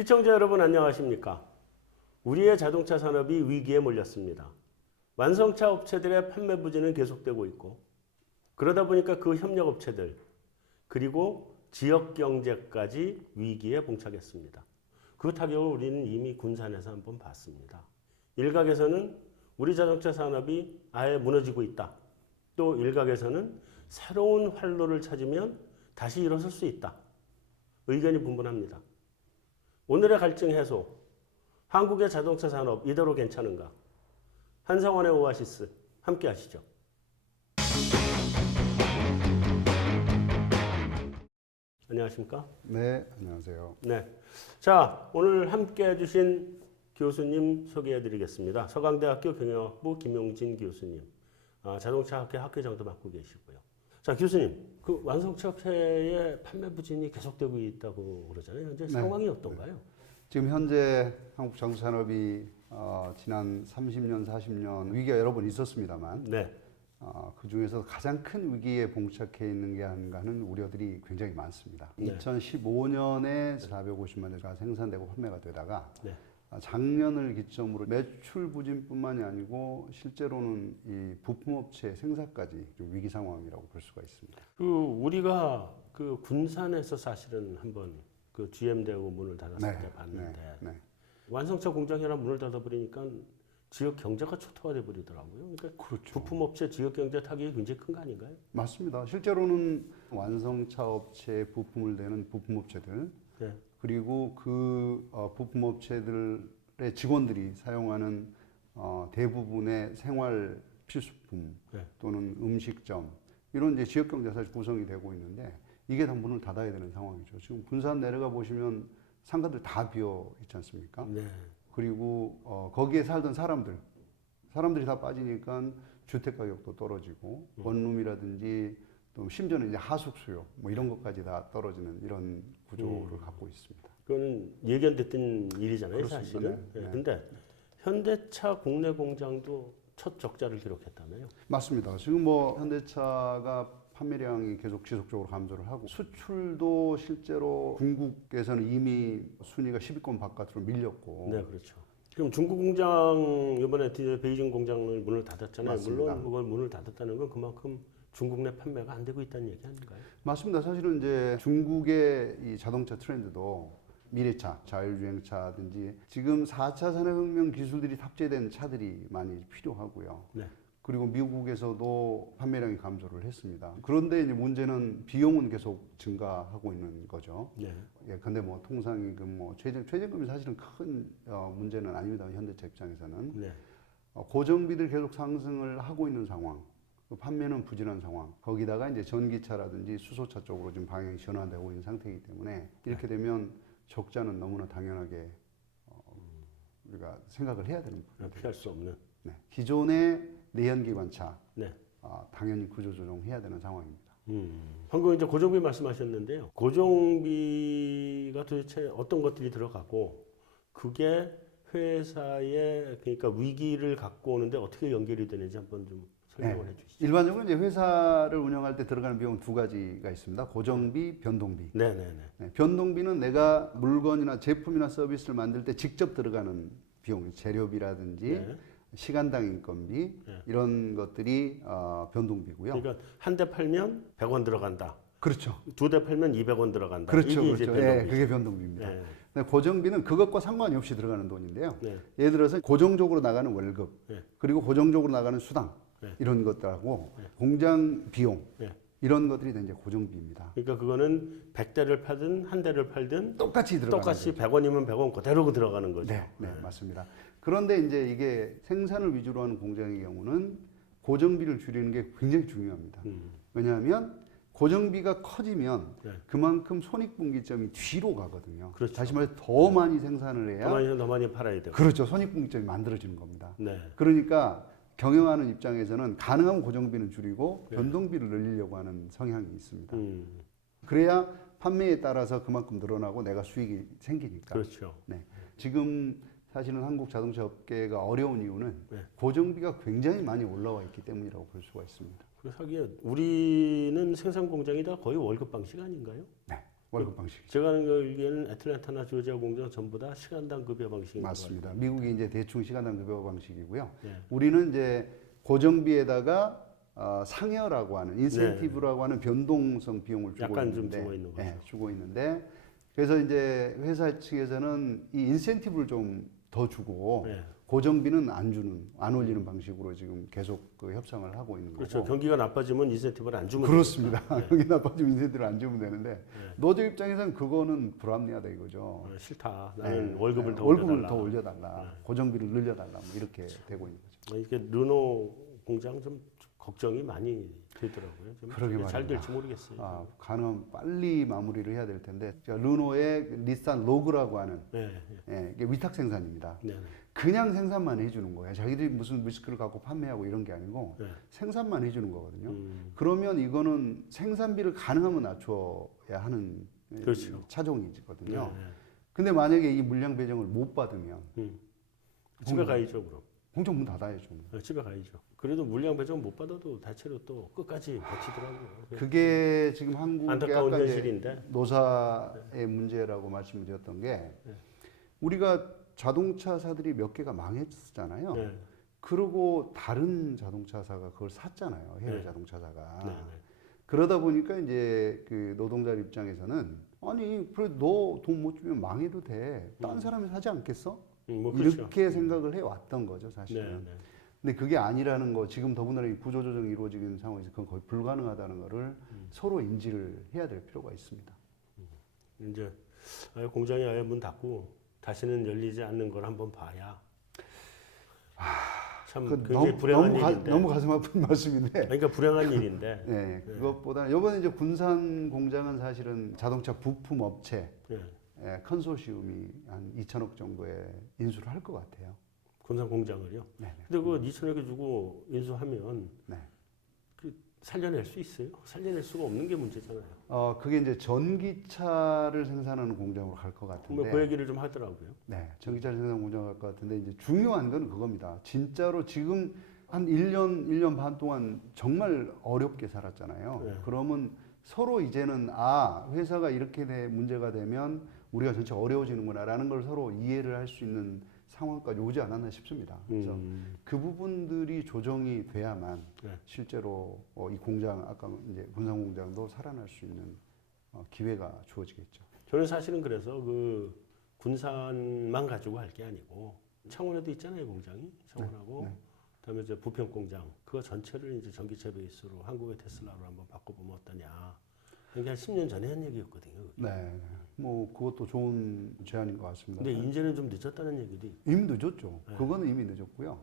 시청자 여러분 안녕하십니까? 우리의 자동차 산업이 위기에 몰렸습니다. 완성차 업체들의 판매 부진은 계속되고 있고 그러다 보니까 그 협력업체들 그리고 지역 경제까지 위기에 봉착했습니다. 그 타격을 우리는 이미 군산에서 한번 봤습니다. 일각에서는 우리 자동차 산업이 아예 무너지고 있다. 또 일각에서는 새로운 활로를 찾으면 다시 일어설 수 있다. 의견이 분분합니다. 오늘의 갈증 해소, 한국의 자동차 산업 이대로 괜찮은가? 한상원의 오아시스 함께 하시죠. 안녕하십니까? 네, 안녕하세요. 네. 자, 오늘 함께 해주신 교수님 소개해 드리겠습니다. 서강대학교 경영학부 김용진 교수님. 자동차학회 학회장도 맡고 계시고요. 자, 교수님, 그 완성차 업체의 판매 부진이 계속되고 있다고 그러잖아요. 현재 상황이 어떤가요? 지금 현재 한국 자동차 산업이 지난 30년, 40년 위기가 여러 번 있었습니다만 네. 그 중에서 가장 큰 위기에 봉착해 있는 게 아닌가 하는 우려들이 굉장히 많습니다. 네. 2015년에 450만 대가 생산되고 판매가 되다가 네. 작년을 기점으로 매출 부진뿐만이 아니고 실제로는 이 부품업체 생산까지 좀 위기 상황이라고 볼 수가 있습니다. 그 우리가 그 군산에서 사실은 한번 그 GM대우 문을 닫았을 때 봤는데 완성차 공장이 하나 문을 닫아버리니까 지역 경제가 초토화돼 버리더라고요. 그러니까 그렇죠. 부품업체 지역 경제 타격이 굉장히 큰 거 아닌가요? 맞습니다. 실제로는 완성차 업체에 부품을 내는 부품업체들 네. 그리고 그 부품업체들의 직원들이 사용하는 대부분의 생활 필수품 네. 또는 음식점 이런 이제 지역 경제가 사실 구성이 되고 있는데 이게 다 문을 닫아야 되는 상황이죠. 지금 군산 내려가 보시면 상가들 다 비어 있지 않습니까? 네. 그리고 거기에 살던 사람들이 다 빠지니까 주택 가격도 떨어지고 원룸이라든지 또 심지어는 이제 하숙 수요 뭐 이런 것까지 다 떨어지는 이런 구조를 갖고 있습니다. 그건 예견됐던 일이잖아요, 그렇습니다. 사실은. 네. 네. 근데 현대차 국내 공장도 첫 적자를 기록했다며요? 맞습니다. 지금 뭐 현대차가 판매량이 계속 지속적으로 감소를 하고 수출도 실제로 중국에서는 이미 순위가 10위권 바깥으로 밀렸고. 네, 그렇죠. 지금 중국 공장 이번에 베이징 공장을 문을 닫았잖아요. 맞습니다. 물론 그걸 문을 닫았다는 건 그만큼 중국 내 판매가 안 되고 있다는 얘기 아닌가요? 맞습니다. 사실은 이제 중국의 이 자동차 트렌드도 미래차, 자율주행차든지 지금 4차 산업혁명 기술들이 탑재된 차들이 많이 필요하고요. 네. 그리고 미국에서도 판매량이 감소를 했습니다. 그런데 이제 문제는 비용은 계속 증가하고 있는 거죠. 네. 예, 근데 뭐 통상임금, 뭐 최저임금이 사실은 큰 문제는 아닙니다. 현대차 입장에서는. 네. 고정비들 계속 상승을 하고 있는 상황. 판매는 부진한 상황. 거기다가 이제 전기차라든지 수소차 쪽으로 지금 방향이 전환되고 있는 상태이기 때문에 이렇게 되면 적자는 너무나 당연하게 우리가 생각을 해야 되는 부분입니다. 피할 수 없는. 네. 기존의 내연기관차 네. 당연히 구조조정해야 되는 상황입니다. 방금 이제 고정비 말씀하셨는데요. 고정비가 도대체 어떤 것들이 들어가고 그게 회사의 그러니까 위기를 갖고 오는데 어떻게 연결이 되는지 한번 좀 설명을 해주시죠. 일반적으로 이제 회사를 운영할 때 들어가는 비용 두 가지가 있습니다. 고정비, 변동비. 네네네. 네, 변동비는 내가 물건이나 제품이나 서비스를 만들 때 직접 들어가는 비용, 재료비라든지 네. 시간당 인건비 이런 것들이 변동비고요. 그러니까 한 대 팔면 100원 들어간다. 그렇죠. 두 대 팔면 200원 들어간다. 그렇죠. 이게 그렇죠. 이제 예, 변동비죠. 그게 변동비입니다. 네. 근데 고정비는 그것과 상관이 없이 들어가는 돈인데요. 네. 예를 들어서 고정적으로 나가는 월급, 네. 그리고 고정적으로 나가는 수당 네. 이런 것들하고 공장 비용 네. 이런 것들이 이제 고정비입니다. 그러니까 그거는 100대를 팔든 한 대를 팔든 똑같이 들어가는 똑같이 거죠. 100원이면 100원 그대로 들어가는 거죠. 네, 맞습니다. 그런데 이제 이게 생산을 위주로 하는 공장의 경우는 고정비를 줄이는 게 굉장히 중요합니다. 왜냐하면 고정비가 커지면 그만큼 손익분기점이 뒤로 가거든요. 그렇죠. 다시 말해서 더 많이 생산을 해야 더 많이 팔아야 되고. 그렇죠. 손익분기점이 만들어지는 겁니다. 네. 그러니까 경영하는 입장에서는 가능하면 고정비는 줄이고 변동비를 늘리려고 하는 성향이 있습니다. 그래야 판매에 따라서 그만큼 늘어나고 내가 수익이 생기니까. 그렇죠. 네. 지금 사실은 한국 자동차 업계가 어려운 이유는 고정비가 굉장히 많이 올라와 있기 때문이라고 볼 수가 있습니다. 그래서 하기에 우리는 생산 공장이 다 거의 월급 방식 아닌가요? 네. 월급 방식. 제가 아는 거기에는 애틀랜타나 조지아 공장 전부 다 시간당 급여 방식인 것 맞습니다. 미국이 이제 대충 시간당 급여 방식이고요. 네. 우리는 이제 고정비에다가 상여라고 하는 인센티브라고 하는 변동성 비용을 주고 약간 있는데, 좀 주고 있는 거죠. 주고 있는데 그래서 이제 회사 측에서는 이 인센티브를 좀 더 주고 네. 고정비는 안 올리는 방식으로 지금 계속 그 협상을 하고 있는 그렇죠. 거고. 경기가 나빠지면 인센티브를 안 주면 그렇습니다. 되니까. 경기 나빠지면 인센티브를 안 주면 되는데 노조 입장에서는 그거는 불합리하다 이거죠. 싫다. 나는 네. 월급을 더 월급을 올려달라. 더 올려달라. 고정비를 늘려달라. 뭐 이렇게 되고 있는 거죠. 이게 르노 공장 좀 걱정이 많이 되더라고요. 좀 그러게 잘 말입니다. 될지 모르겠어요. 가능하면 빨리 마무리를 해야 될 텐데 르노의 닛산 로그라고 하는 네, 이게 위탁 생산입니다. 네, 네. 그냥 생산만 해주는 거예요. 자기들이 무슨 뮤지컬을 갖고 판매하고 이런 게 아니고 네. 생산만 해주는 거거든요. 그러면 이거는 생산비를 가능하면 낮춰야 하는 그렇죠. 차종이거든요. 네, 네. 근데 만약에 이 물량 배정을 못 받으면 집에 가야죠, 그럼. 공장 문 닫아야죠. 집에 가야죠. 그래도 물량 배정 못 받아도 대체로 또 끝까지 버티더라고요. 그게 지금 한국의 안타까운 아까 이제 현실인데. 노사의 문제라고 말씀을 드렸던 게 우리가 자동차사들이 몇 개가 망했잖아요. 네. 그리고 다른 자동차사가 그걸 샀잖아요. 해외 네. 자동차사가. 네, 네. 그러다 보니까 이제 그 노동자 입장에서는 아니 그래 너 돈 못 주면 망해도 돼. 딴 사람이 사지 않겠어? 뭐 그렇죠. 이렇게 생각을 해 왔던 거죠, 사실은. 네, 네. 근데 그게 아니라는 거 지금 더군다나 이 구조조정이 이루어지는 상황에서 그건 거의 불가능하다는 거를 서로 인지를 해야 될 필요가 있습니다. 이제 아예 공장이 아예 문 닫고 다시는 열리지 않는 걸 한번 봐야 참 굉장히 불행한 일인데. 너무 가슴 아픈 말씀인데. 그러니까 불행한 일인데. 네, 그것보다 이번에 이제 군산 공장은 사실은 자동차 부품 업체 네. 컨소시엄이 한 2천억 정도에 인수를 할 것 같아요. 군산 공장을요. 네. 근데 그거 2천억에 주고 인수하면 네. 그 살려낼 수 있어요? 살려낼 수가 없는 게 문제잖아요. 그게 이제 전기차를 생산하는 공장으로 갈 것 같은데. 뭐 그 얘기를 좀 하더라고요. 네, 전기차 생산 공장 갈 것 같은데 이제 중요한 건 그겁니다. 진짜로 지금 한 1년 반 동안 정말 어렵게 살았잖아요. 네. 그러면 서로 이제는 회사가 이렇게 문제가 되면 우리가 전체 어려워지는구나라는 걸 서로 이해를 할 수 있는 상황까지 오지 않았나 싶습니다. 그래서 그 부분들이 조정이 돼야만 네. 실제로 이 공장 아까 이제 군산 공장도 살아날 수 있는 기회가 주어지겠죠. 저는 사실은 그래서 그 군산만 가지고 할 게 아니고 창원에도 있잖아요, 공장이. 창원하고 네. 그다음에 이제 부평 공장 그거 전체를 이제 전기차 베이스로 한국의 테슬라로 한번 바꿔보면 어떠냐. 이게 한 10년 전에 한 얘기였거든요. 그게. 네, 뭐 그것도 좋은 제안인 것 같습니다. 근데 이제는 좀 늦었다는 얘기도 있고. 이미 늦었죠. 네. 그거는 이미 늦었고요.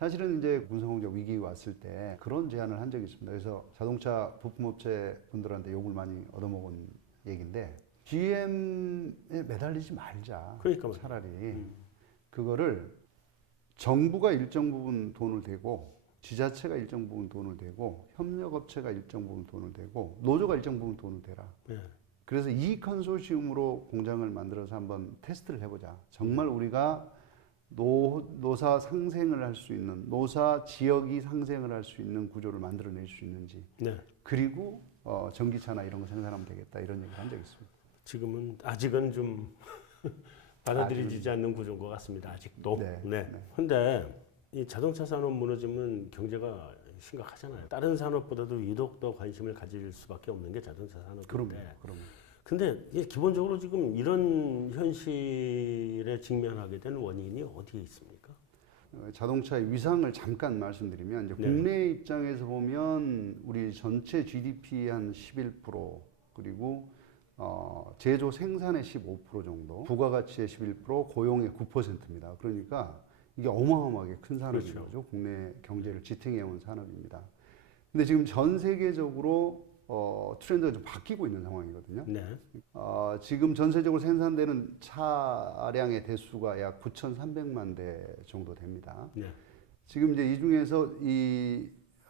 사실은 이제 군산공장 위기 왔을 때 그런 제안을 한 적이 있습니다. 그래서 자동차 부품업체 분들한테 욕을 많이 얻어먹은 얘기인데 GM에 매달리지 말자. 그러니까 말이에요. 차라리 그거를 정부가 일정 부분 돈을 대고 지자체가 일정 부분 돈을 대고 협력업체가 일정 부분 돈을 대고 노조가 일정 부분 돈을 대라. 네. 그래서 이 컨소시엄으로 공장을 만들어서 한번 테스트를 해보자. 정말 우리가 노사 상생을 할 수 있는, 노사 지역이 상생을 할 수 있는 구조를 만들어낼 수 있는지. 네. 그리고 전기차나 이런 거 생산하면 되겠다. 이런 얘기를 한 적이 있습니다. 지금은 아직은 좀 받아들여지지 않는 구조인 것 같습니다. 아직도. 네, 네. 근데 이 자동차 산업 무너지면 경제가 심각하잖아요. 다른 산업보다도 유독 더 관심을 가질 수밖에 없는 게 자동차 산업인데. 그럼요. 근데 이게 기본적으로 지금 이런 현실에 직면하게 된 원인이 어디에 있습니까? 자동차의 위상을 잠깐 말씀드리면 이제 네. 국내 입장에서 보면 우리 전체 GDP 한 11% 그리고 제조 생산의 15% 정도, 부가가치의 11%, 고용의 9%입니다. 그러니까 이게 어마어마하게 큰 산업인 그렇죠. 거죠. 국내 경제를 지탱해온 산업입니다. 근데 지금 전 세계적으로 트렌드가 좀 바뀌고 있는 상황이거든요. 네. 지금 전 세계적으로 생산되는 차량의 대수가 약 9,300만 대 정도 됩니다. 네. 지금 이제 이 중에서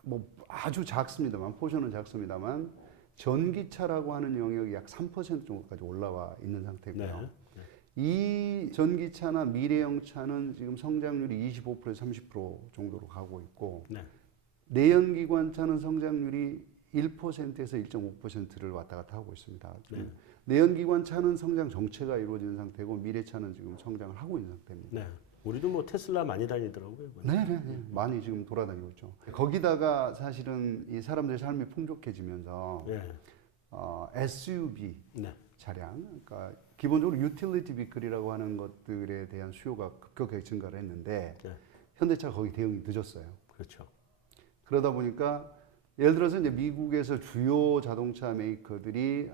뭐 아주 작습니다만, 포션은 작습니다만, 전기차라고 하는 영역이 약 3% 정도까지 올라와 있는 상태고요. 네. 이 전기차나 미래형 차는 지금 성장률이 25%에서 30% 정도로 가고 있고, 네. 내연기관차는 성장률이 1%에서 1.5%를 왔다 갔다 하고 있습니다. 네. 내연기관 차는 성장 정체가 이루어지는 상태고 미래차는 지금 성장을 하고 있는 상태입니다. 네. 우리도 뭐 테슬라 많이 다니더라고요. 네. 많이 지금 돌아다니고 있죠. 거기다가 사실은 이 사람들의 삶이 풍족해지면서 네. SUV 네. 차량, 그러니까 기본적으로 유틸리티 비클이라고 하는 것들에 대한 수요가 급격하게 증가를 했는데 네. 현대차가 거기 대응이 늦었어요. 그렇죠. 그러다 보니까 예를 들어서 이제 미국에서 주요 자동차 메이커들이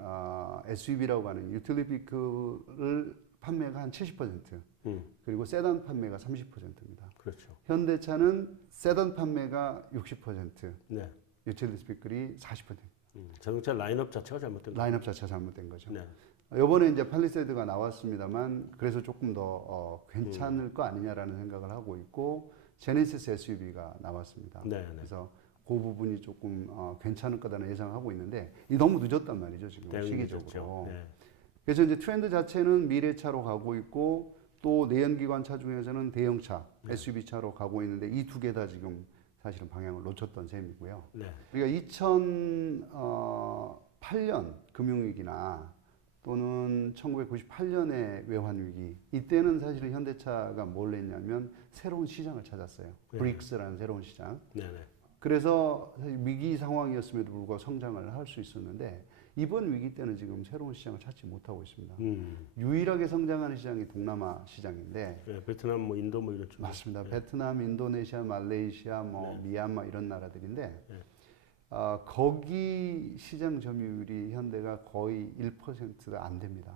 SUV라고 하는 유틸리티 비클을 판매가 한 70%, 그리고 세단 판매가 30%입니다. 그렇죠. 현대차는 세단 판매가 60%, 네. 유틸리티 비클이 40%. 자동차 라인업 자체가 잘못된 거예요. 라인업 자체가 잘못된 거죠. 네. 이번에 이제 팔리세이드가 나왔습니다만 그래서 조금 더 괜찮을 거 아니냐라는 생각을 하고 있고 제네시스 SUV가 나왔습니다. 네. 그래서 그 부분이 조금 괜찮을 거다는 예상하고 있는데 이 너무 늦었단 말이죠 지금 대응이 시기적으로. 늦었죠. 네. 그래서 이제 트렌드 자체는 미래차로 가고 있고 또 내연기관 차 중에서는 대형차, SUV 차로 가고 있는데 이 두 개 다 지금 사실은 방향을 놓쳤던 셈이고요. 네. 우리가 2008년 금융위기나 또는 1998년의 외환위기 이때는 사실은 현대차가 뭘 했냐면 새로운 시장을 찾았어요. 네. 브릭스라는 새로운 시장. 네. 그래서 사실 위기 상황이었음에도 불구하고 성장을 할 수 있었는데 이번 위기 때는 지금 새로운 시장을 찾지 못하고 있습니다. 유일하게 성장하는 시장이 동남아 시장인데 네. 베트남, 뭐 인도, 뭐 이런 쪽. 맞습니다. 베트남, 인도네시아, 말레이시아, 뭐 미얀마 이런 나라들인데 거기 시장 점유율이 현대가 거의 1%가 안 됩니다.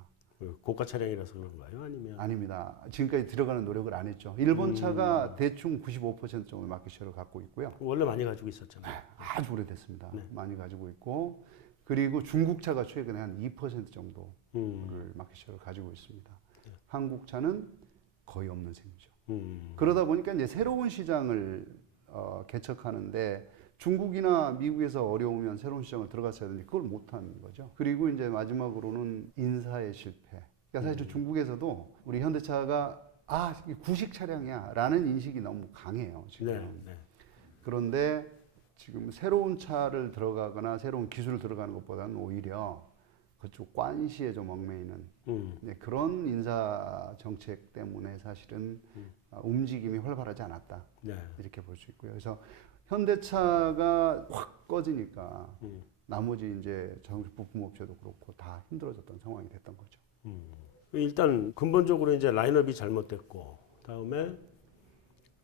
고가 차량이라서 그런가요? 아니면 아닙니다. 지금까지 들어가는 노력을 안 했죠. 일본 차가 대충 95% 정도 마켓쉐어를 갖고 있고요. 원래 많이 가지고 있었잖아요. 아주 오래됐습니다. 네. 많이 가지고 있고 그리고 중국 차가 최근에 한 2% 정도를 마켓쉐어를 가지고 있습니다. 한국 차는 거의 없는 셈이죠. 그러다 보니까 이제 새로운 시장을 개척하는데 중국이나 미국에서 어려우면 새로운 시장을 들어갔어야 되는데 그걸 못한 거죠. 그리고 이제 마지막으로는 인사의 실패. 그러니까 사실 중국에서도 우리 현대차가 이게 구식 차량이야라는 인식이 너무 강해요. 지금. 네. 그런데 지금 새로운 차를 들어가거나 새로운 기술을 들어가는 것보다는 오히려 그쪽 관시에 좀 얽매이는 그런 인사 정책 때문에 사실은 움직임이 활발하지 않았다. 네. 이렇게 볼 수 있고요. 그래서 현대차가 확 꺼지니까 나머지 이제 자동차 부품업체도 그렇고 다 힘들어졌던 상황이 됐던 거죠. 일단 근본적으로 이제 라인업이 잘못됐고 다음에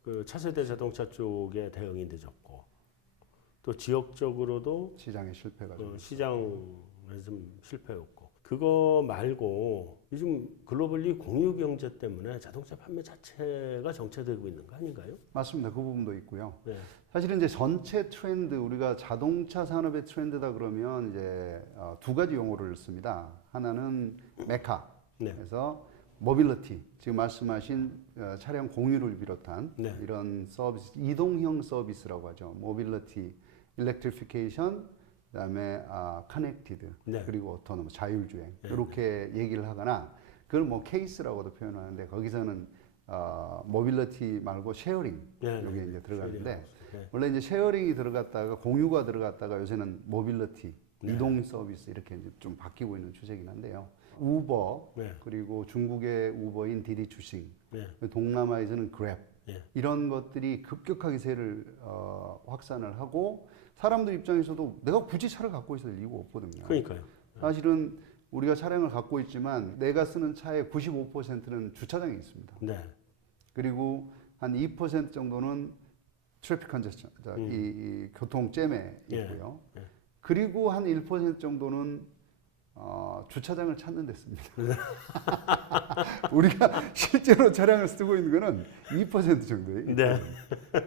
그 차세대 자동차 쪽에 대응이 늦었고 또 지역적으로도 시장의 실패가 좀 시장에 좀 실패였고 그거 말고 요즘 글로벌리 공유 경제 때문에 자동차 판매 자체가 정체되고 있는 거 아닌가요? 맞습니다. 그 부분도 있고요. 네. 사실은 이제 전체 트렌드 우리가 자동차 산업의 트렌드다 그러면 이제 두 가지 용어를 씁니다. 하나는 메카, 네. 그래서 모빌리티, 지금 말씀하신 차량 공유를 비롯한 네. 이런 서비스, 이동형 서비스라고 하죠. 모빌리티, 일렉트리피케이션, 그다음에 커넥티드, 네. 그리고 오토노머, 자율주행 네. 이렇게 얘기를 하거나 그걸 뭐 케이스라고도 표현하는데 거기서는 모빌리티 말고 쉐어링 네. 여기 이제 들어가는데 네. 원래 이제 쉐어링이 들어갔다가 공유가 들어갔다가 요새는 모빌리티, 네. 이동 서비스 이렇게 이제 좀 바뀌고 있는 추세긴 한데요. 우버 네. 그리고 중국의 우버인 디디 추싱, 네. 동남아에서는 그랩 네. 이런 것들이 급격하게 세를 확산을 하고 사람들 입장에서도 내가 굳이 차를 갖고 있어야 될 이유가 없거든요. 그러니까요. 사실은 우리가 차량을 갖고 있지만 내가 쓰는 차의 95%는 주차장에 있습니다. 네. 그리고 한 2% 정도는 트래픽 컨제스션, 이 교통잼에 있고요. 예. 그리고 한 1% 정도는 주차장을 찾는 데 씁니다. 우리가 실제로 차량을 쓰고 있는 거는 2% 정도예요. 네.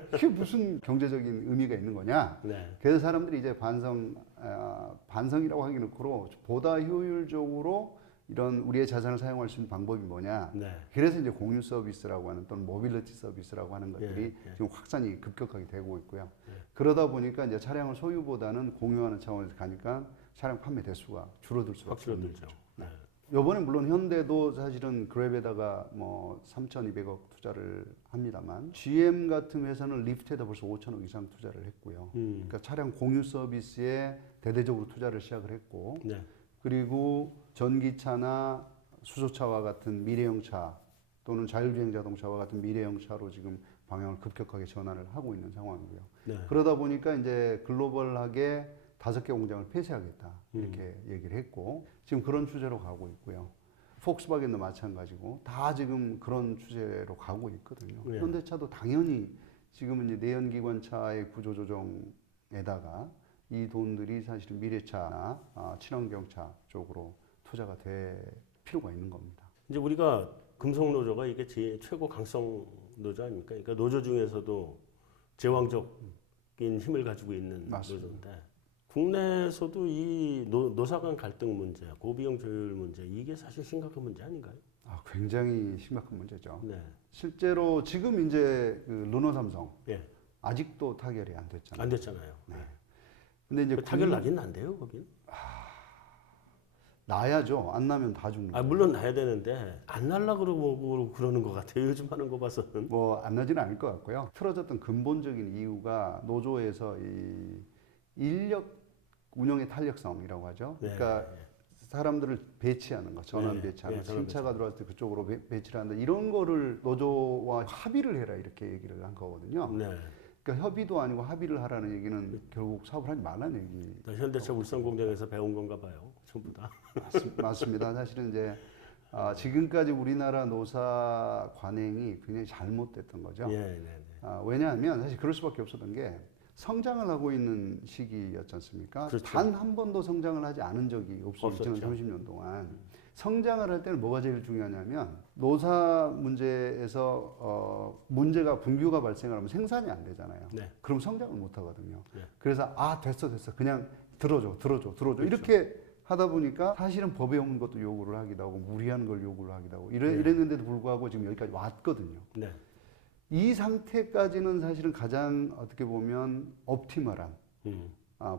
그게 무슨 경제적인 의미가 있는 거냐? 네. 그래서 사람들이 이제 반성이라고 하기는 그렇고 보다 효율적으로 이런 우리의 자산을 사용할 수 있는 방법이 뭐냐? 네. 그래서 이제 공유 서비스라고 하는 또는 모빌리티 서비스라고 하는 것들이 예. 지금 확산이 급격하게 되고 있고요. 그러다 보니까 이제 차량을 소유보다는 공유하는 차원에서 가니까 차량 판매 대수가 줄어들 수밖에 확 없는 줄어들죠. 거죠. 네. 이번에 물론 현대도 사실은 그랩에다가 뭐 3,200억 투자를 합니다만 GM 같은 회사는 리프트에다 벌써 5천억 이상 투자를 했고요. 그러니까 차량 공유 서비스에 대대적으로 투자를 시작을 했고 네. 그리고 전기차나 수소차와 같은 미래형 차 또는 자율주행 자동차와 같은 미래형 차로 지금 방향을 급격하게 전환을 하고 있는 상황이고요. 네. 그러다 보니까 이제 글로벌하게 5개 공장을 폐쇄하겠다 이렇게 얘기를 했고 지금 그런 추세로 가고 있고요. 폭스바겐도 마찬가지고 다 지금 그런 추세로 가고 있거든요. 네. 현대차도 당연히 지금은 이제 내연기관차의 구조조정에다가 이 돈들이 사실 미래차나 친환경차 쪽으로 투자가 될 필요가 있는 겁니다. 이제 우리가 금속 노조가 이게 최고 강성 노조 아닙니까? 그러니까 노조 중에서도 제왕적인 힘을 가지고 있는 맞습니다. 노조인데 국내에서도 이 노사 간 갈등 문제, 고비용 조율 문제 이게 사실 심각한 문제 아닌가요? 굉장히 심각한 문제죠. 네. 실제로 지금 이제 그 르노 삼성 예. 아직도 타결이 안 됐잖아요. 안 됐잖아요. 네. 근데 이제 타결 나긴 난대요, 거긴. 나야죠. 안 나면 다 죽는 거예요. 물론 나야 되는데 안 날라 그러고 그러는 것 같아요. 요즘 하는 거 봐서는. 뭐 안 나지는 않을 것 같고요. 틀어졌던 근본적인 이유가 노조에서 이 인력 운영의 탄력성이라고 하죠. 네. 그러니까 사람들을 배치하는 거, 전환 네. 배치하는 네, 거, 전환 신차가 들어왔을 때 그쪽으로 배치를 한다. 이런 거를 노조와 합의를 해라 이렇게 얘기를 한 거거든요. 네. 그러니까 협의도 아니고 합의를 하라는 얘기는 결국 사업을 하지 말라는 얘기. 현대차 울산 공장에서 배운 건가 봐요. 전부 다. 맞습니다. 사실은 이제 지금까지 우리나라 노사 관행이 굉장히 잘못됐던 거죠. 예, 네, 네. 왜냐하면 사실 그럴 수밖에 없었던 게 성장을 하고 있는 시기였지 않습니까? 그렇죠. 단 한 번도 성장을 하지 않은 적이 없어요. 없었죠. 2030년 동안. 성장을 할 때는 뭐가 제일 중요하냐면 노사 문제에서 문제가 분규가 발생을 하면 생산이 안 되잖아요. 네. 그럼 성장을 못 하거든요. 네. 그래서 됐어 그냥 들어줘 그렇죠. 이렇게 하다 보니까 사실은 법에 없는 것도 요구를 하기도 하고 무리한 걸 요구를 하기도 하고 네. 이랬는데도 불구하고 지금 여기까지 왔거든요. 네. 이 상태까지는 사실은 가장 어떻게 보면 옵티멀한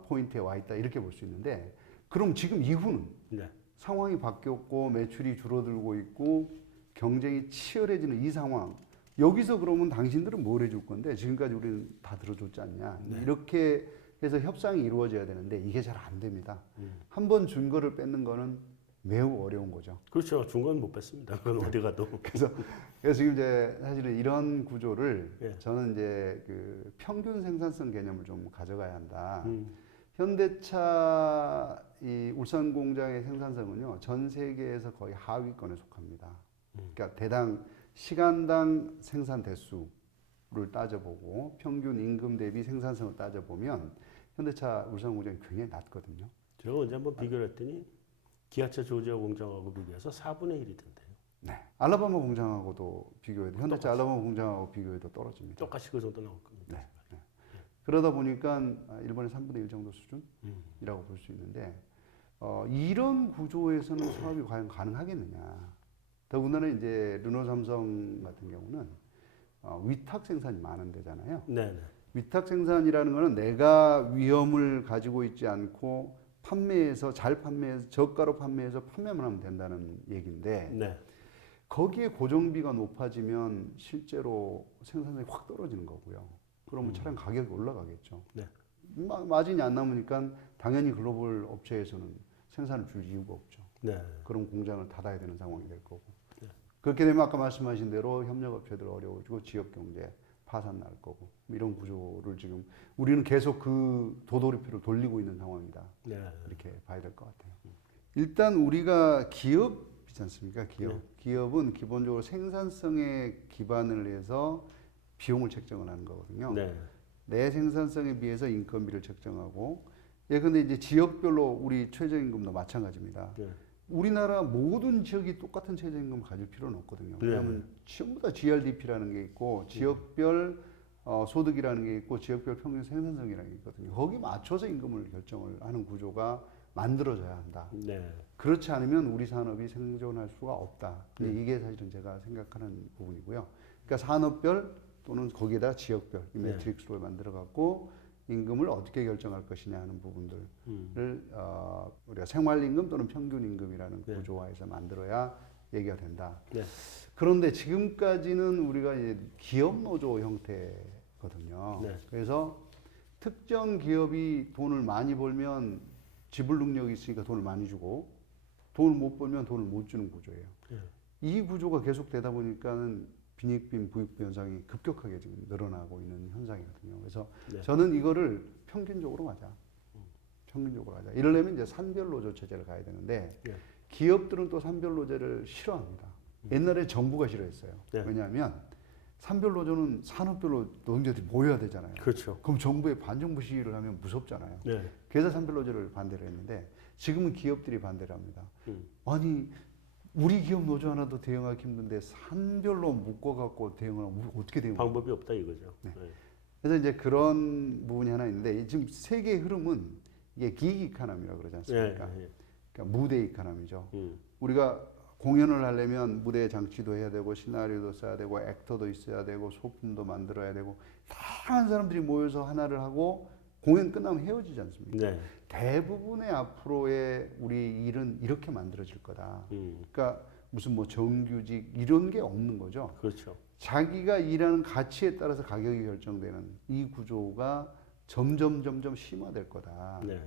포인트에 와 있다 이렇게 볼 수 있는데 그럼 지금 이후는 네. 상황이 바뀌었고 매출이 줄어들고 있고 경쟁이 치열해지는 이 상황 여기서 그러면 당신들은 뭘 해줄 건데 지금까지 우리는 다 들어줬지 않냐 이렇게 해서 협상이 이루어져야 되는데 이게 잘 안 됩니다. 한 번 준 거를 뺏는 거는 매우 어려운 거죠. 그렇죠. 중간 못 뺐습니다. 그건 어디 가도. 그래서 지금 이제 사실은 이런 구조를 예. 저는 이제 그 평균 생산성 개념을 좀 가져가야 한다. 현대차 이 울산 공장의 생산성은요 전 세계에서 거의 하위권에 속합니다. 그러니까 대당 시간당 생산 대수를 따져보고 평균 임금 대비 생산성을 따져보면 현대차 울산 공장이 굉장히 낮거든요. 제가 언제 한번 비교를 했더니 기아차 조지아 공장하고 비교해서 4분의 1이 된대요. 네. 알라바마 공장하고도 비교해도 현대차 알라바마 공장하고 비교해도 떨어집니다. 똑같이 그 정도 나올 겁니다. 네. 네. 그러다 보니까 일본의 3분의 1 정도 수준이라고 볼 수 있는데 이런 구조에서는 사업이 과연 가능하겠느냐. 더군다나 이제 르노 삼성 같은 경우는 위탁 생산이 많은 데잖아요. 네, 네. 위탁 생산이라는 거는 내가 위험을 가지고 있지 않고 잘 판매해서 저가로 판매해서 판매만 하면 된다는 얘기인데 네. 거기에 고정비가 높아지면 실제로 생산성이 확 떨어지는 거고요. 그러면 차량 가격이 올라가겠죠. 네. 마진이 안 남으니까 당연히 글로벌 업체에서는 생산을 줄 이유가 없죠. 네. 그럼 공장을 닫아야 되는 상황이 될 거고. 네. 그렇게 되면 아까 말씀하신 대로 협력업체들 어려워지고 지역경제 파산 날 거고 이런 구조를 지금 우리는 계속 그 도돌이표를 돌리고 있는 상황이다. 네. 이렇게 봐야 될 것 같아요. 일단 우리가 기업이지 않습니까? 기업. 네. 기업은 기본적으로 생산성에 기반을 해서 비용을 책정을 하는 거거든요. 네. 내 생산성에 비해서 인건비를 책정하고 근데 이제 지역별로 우리 최저임금도 마찬가지입니다. 네. 우리나라 모든 지역이 똑같은 최저임금을 가질 필요는 없거든요. 왜냐하면 전부 다 GRDP라는 게 있고 지역별 소득이라는 게 있고 지역별 평균 생산성이라는 게 있거든요. 거기 맞춰서 임금을 결정을 하는 구조가 만들어져야 한다. 네. 그렇지 않으면 우리 산업이 생존할 수가 없다. 이게 사실은 제가 생각하는 부분이고요. 그러니까 산업별 또는 거기에다 지역별 이 매트릭스로 만들어갖고 임금을 어떻게 결정할 것이냐 하는 부분들을 우리가 생활임금 또는 평균임금이라는 구조화해서 만들어야 얘기가 된다. 네. 그런데 지금까지는 우리가 이제 기업노조 형태거든요. 네. 그래서 특정 기업이 돈을 많이 벌면 지불 능력이 있으니까 돈을 많이 주고 돈을 못 벌면 돈을 못 주는 구조예요. 예. 이 구조가 계속되다 보니까는 빈익빈 부익부 현상이 급격하게 지금 늘어나고 있는 현상이거든요. 그래서 네. 저는 이거를 평균적으로 가자. 평균적으로 가자. 이러려면 이제 산별노조 체제를 가야 되는데 네. 기업들은 또 산별노조를 싫어합니다. 옛날에 정부가 싫어했어요. 네. 왜냐하면 산별노조는 산업별로 노동자들이 모여야 되잖아요. 그렇죠. 그럼 정부에 반정부 시위를 하면 무섭잖아요. 네. 그래서 산별노조를 반대를 했는데 지금은 기업들이 반대를 합니다. 음. 아니 우리 기업 노조 하나도 대응하기 힘든데 산별로 묶어갖고 대응을 하면 어떻게 대응을 방법이 없다 이거죠. 네. 네. 그래서 이제 그런 부분이 하나 있는데 지금 세계의 흐름은 이게 기기 이카노미라고 그러지 않습니까? 예, 예. 그러니까 무대 이카노미죠. 음. 우리가 공연을 하려면 무대 장치도 해야 되고 시나리오도 써야 되고 액터도 있어야 되고 소품도 만들어야 되고 다양한 사람들이 모여서 하나를 하고 공연 끝나면 헤어지지 않습니까? 네. 대부분의 앞으로의 우리 일은 이렇게 만들어질 거다. 그러니까 무슨 뭐 정규직 이런 게 없는 거죠. 그렇죠. 자기가 일하는 가치에 따라서 가격이 결정되는 이 구조가 점점 심화될 거다. 네.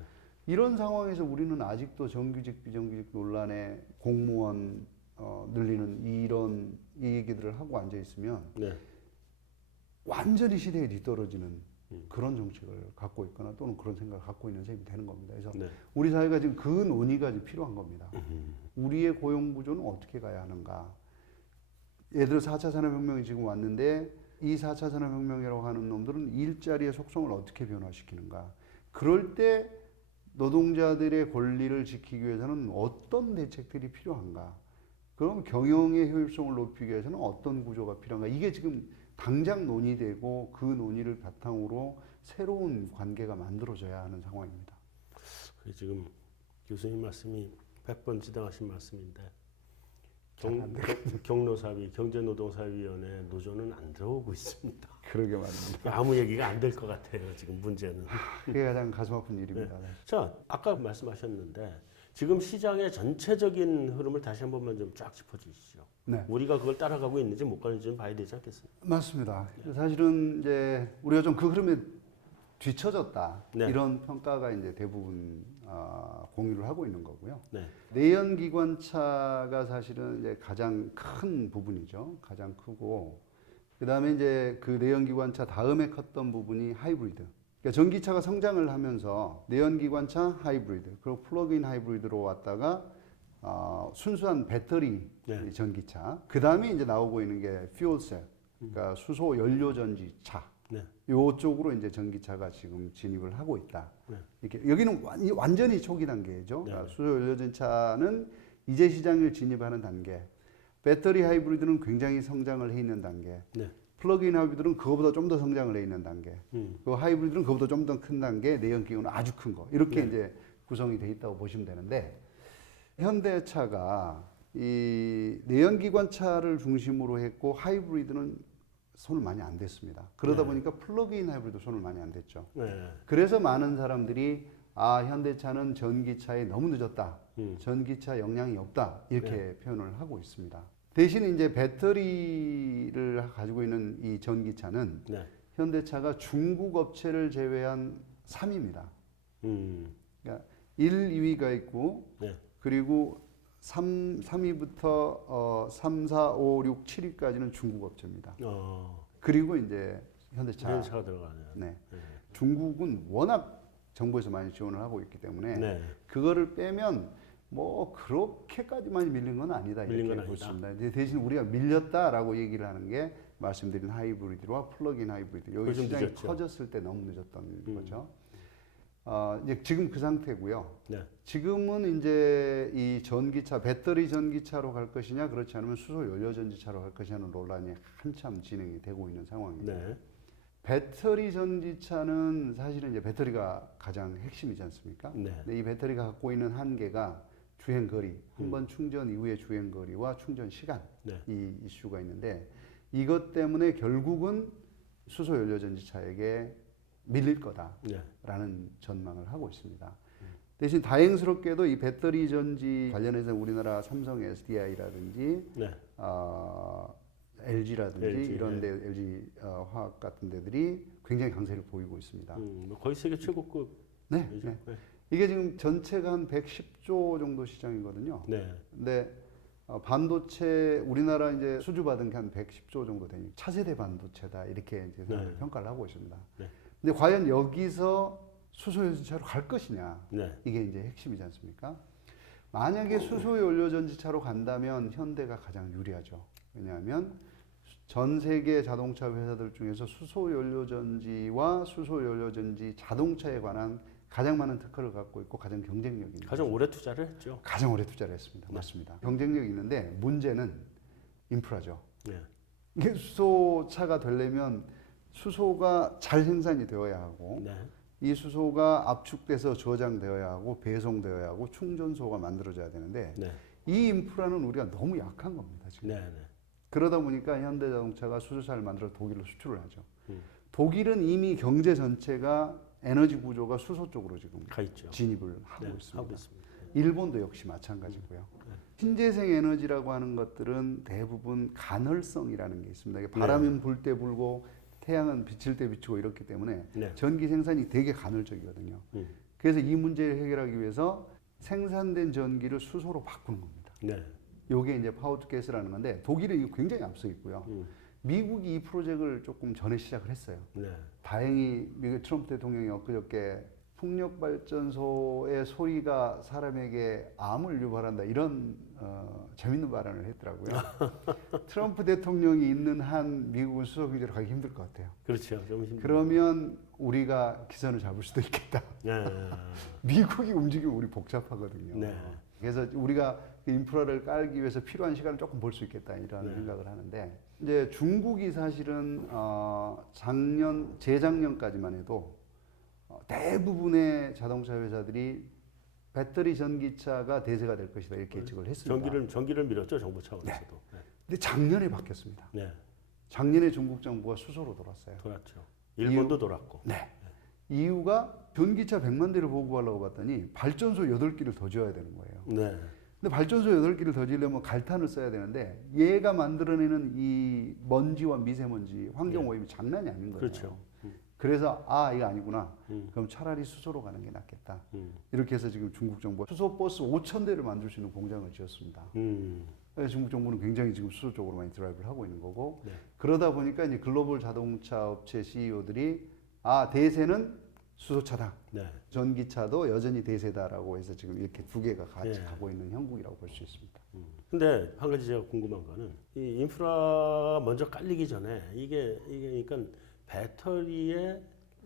이런 상황에서 우리는 아직도 정규직 비정규직 논란에 공무원 늘리는 이런 이 얘기들을 하고 앉아 있으면 네. 완전히 시대에 뒤떨어지는 그런 정책을 갖고 있거나 또는 그런 생각을 갖고 있는 셈이 되는 겁니다. 그래서 네. 우리 사회가 지금 그 논의가 지금 필요한 겁니다. 우리의 고용 구조는 어떻게 가야 하는가? 예를 들어 4차 산업혁명이 지금 왔는데 이 4차 산업혁명이라고 하는 놈들은 일자리의 속성을 어떻게 변화시키는가? 그럴 때 노동자들의 권리를 지키기 위해서는 어떤 대책들이 필요한가? 그럼 경영의 효율성을 높이기 위해서는 어떤 구조가 필요한가? 이게 지금 당장 논의되고 그 논의를 바탕으로 새로운 관계가 만들어져야 하는 상황입니다. 그게 지금 교수님 말씀이 100번 지당하신 말씀인데 경노사위 경제노동사위원회 노조는 안 들어오고 있습니다. 그러게 말입니다. 아무 얘기가 안 될 것 같아요. 지금 문제는. 그게 가장 가슴 아픈 일입니다. 네. 자, 아까 말씀하셨는데 지금 시장의 전체적인 흐름을 다시 한 번만 좀 쫙 짚어주시죠. 네. 우리가 그걸 따라가고 있는지 못 가는지 좀 봐야 되지 않겠습니까? 맞습니다. 사실은 이제 우리가 좀 그 흐름에 뒤처졌다 네. 이런 평가가 이제 대부분 공유를 하고 있는 거고요. 네. 내연기관차가 사실은 이제 가장 큰 부분이죠. 가장 크고 그 다음에 이제 그 내연기관차 다음에 컸던 부분이 하이브리드. 그러니까 전기차가 성장을 하면서 내연기관차 하이브리드 그리고 플러그인 하이브리드로 왔다가 순수한 배터리 네. 전기차. 그 다음에 이제 나오고 있는 게 퓨얼셀. 그러니까 수소 연료 전지차. 네. 요쪽으로 이제 전기차가 지금 진입을 하고 있다. 네. 이렇게 여기는 완전히 초기 단계죠. 네. 그러니까 수소 연료 전차는 이제 시장을 진입하는 단계. 배터리 하이브리드는 굉장히 성장을 해 있는 단계. 네. 플러그인 하이브리드는 그거보다 좀 더 성장을 해 있는 단계. 음. 그 하이브리드는 그거보다 좀 더 큰 단계. 내연기관은 아주 큰 거. 이렇게 네. 이제 구성이 돼 있다고 보시면 되는데 현대차가 이 내연기관차를 중심으로 했고 하이브리드는 손을 많이 안 댔습니다. 그러다 네. 보니까 플러그인 하이브리드 손을 많이 안 댔죠. 네. 그래서 많은 사람들이 현대차는 전기차에 너무 늦었다. 전기차 역량이 없다. 이렇게 표현을 하고 있습니다. 대신 이제 배터리를 가지고 있는 이 전기차는 네. 현대차가 중국 업체를 제외한 3위입니다. 그러니까 1, 2위가 있고 네. 그리고 3위부터 3, 4, 5, 6, 7위까지는 중국 업체입니다. 그리고 이제 현대차. 차가 들어가네요. 네. 네. 중국은 워낙 정부에서 많이 지원을 하고 있기 때문에 네. 그거를 빼면 뭐 그렇게까지 많이 밀린 건 아니다 밀린 건 이렇게 아니다. 보십니다. 이제 대신 우리가 밀렸다라고 얘기를 하는 게 말씀드린 하이브리드와 플러그인 하이브리드 여기 좀 시장이 늦었죠. 커졌을 때 너무 늦었던 거죠. 이제 지금 그 상태고요. 네. 지금은 이제 이 전기차, 배터리 전기차로 갈 것이냐, 그렇지 않으면 수소 연료 전지차로 갈 것이냐는 논란이 한참 진행이 되고 있는 상황입니다. 네. 배터리 전지차는 사실은 이제 배터리가 가장 핵심이지 않습니까? 네. 근데 이 배터리가 갖고 있는 한계가 주행 거리, 한 번 충전 이후의 주행 거리와 충전 시간 네. 이 이슈가 있는데 이것 때문에 결국은 수소 연료 전지차에게 밀릴 거다라는 전망을 하고 있습니다. 대신 다행스럽게도 이 배터리 전지 관련해서 우리나라 삼성 SDI라든지 네. LG라든지 LG, 이런 데 네. LG 화학 같은 데들이 굉장히 강세를 보이고 있습니다. 거의 세계 최고급. 네, 이죠? 네. 네. 이게 지금 전체가 한 110조 정도 시장이거든요. 네. 근데 반도체 우리나라 이제 수주 받은 게 한 110조 정도 되니까 차세대 반도체다 이렇게 이제 네. 평가를 하고 있습니다. 네. 근데 과연 여기서 수소연료전지차로 갈 것이냐 네. 이게 이제 핵심이지 않습니까? 만약에 수소연료전지차로 간다면 현대가 가장 유리하죠. 왜냐하면 전 세계 자동차 회사들 중에서 수소연료전지와 수소연료전지 자동차에 관한 가장 많은 특허를 갖고 있고 가장 경쟁력이 있는 가장 오래 투자를 했죠. 가장 오래 투자를 했습니다. 네. 맞습니다. 경쟁력이 있는데 문제는 인프라죠. 네. 이게 수소차가 되려면 수소가 잘 생산이 되어야 하고 네. 이 수소가 압축돼서 저장되어야 하고 배송되어야 하고 충전소가 만들어져야 되는데 네. 이 인프라는 우리가 너무 약한 겁니다. 지금. 네. 네. 그러다 보니까 현대자동차가 수소차를 만들어 독일로 수출을 하죠. 음. 독일은 이미 경제 전체가 에너지 구조가 수소 쪽으로 지금 가 있죠. 진입을 하고 네. 있습니다. 하고 있습니다. 일본도 역시 마찬가지고요. 신재생 에너지라고 하는 것들은 대부분 간헐성이라는 게 있습니다. 이게 바람은 불 때 불고 태양은 비칠 때 비치고 이렇기 때문에 네. 전기 생산이 되게 간헐적이거든요. 그래서 이 문제를 해결하기 위해서 생산된 전기를 수소로 바꾸는 겁니다. 네. 요게 이제 파워투게스라는 건데 독일은 이거 굉장히 앞서 있고요. 미국이 이 프로젝트를 조금 전에 시작을 했어요. 네. 다행히 미국 트럼프 대통령이 엊그저께 풍력발전소의 소리가 사람에게 암을 유발한다 이런 재밌는 발언을 했더라고요. 트럼프 대통령이 있는 한 미국은 수소 경제로 가기 힘들 것 같아요. 그렇죠. 좀 힘들어요. 그러면 우리가 기선을 잡을 수도 있겠다. 네. 미국이 움직이면 우리 복잡하거든요. 네. 그래서 우리가 그 인프라를 깔기 위해서 필요한 시간을 조금 벌 수 있겠다 이런 네. 생각을 하는데 이제 중국이 사실은 재작년까지만 해도 대부분의 자동차 회사들이 배터리 전기차가 대세가 될 것이다 이렇게 예측을 했습니다. 전기를 밀었죠 정부 차원에서도. 네. 근데 작년에 바뀌었습니다. 네. 작년에 중국 정부가 수소로 돌았어요. 돌았죠. 일본도 돌았고. 네. 이유가 전기차 100만 대를 보급하려고 봤더니 발전소 8기를 더 지어야 되는 거예요. 네. 근데 발전소 8기를 더 지으려면 갈탄을 써야 되는데 얘가 만들어내는 이 먼지와 미세먼지 환경 오염이 장난이 아닌 거예요. 그렇죠. 그래서 이거 아니구나. 그럼 차라리 수소로 가는 게 낫겠다. 이렇게 해서 지금 중국 정부가 수소 버스 5,000대를 만들 수 있는 공장을 지었습니다. 그래서 중국 정부는 굉장히 지금 수소 쪽으로 많이 드라이브를 하고 있는 거고 네. 그러다 보니까 이제 글로벌 자동차 업체 CEO들이 대세는 수소차다. 네. 전기차도 여전히 대세다라고 해서 지금 이렇게 두 개가 같이 네. 가고 있는 형국이라고 볼 수 있습니다. 근데 한 가지 제가 궁금한 거는 이 인프라 먼저 깔리기 전에 이게 그러니까 배터리의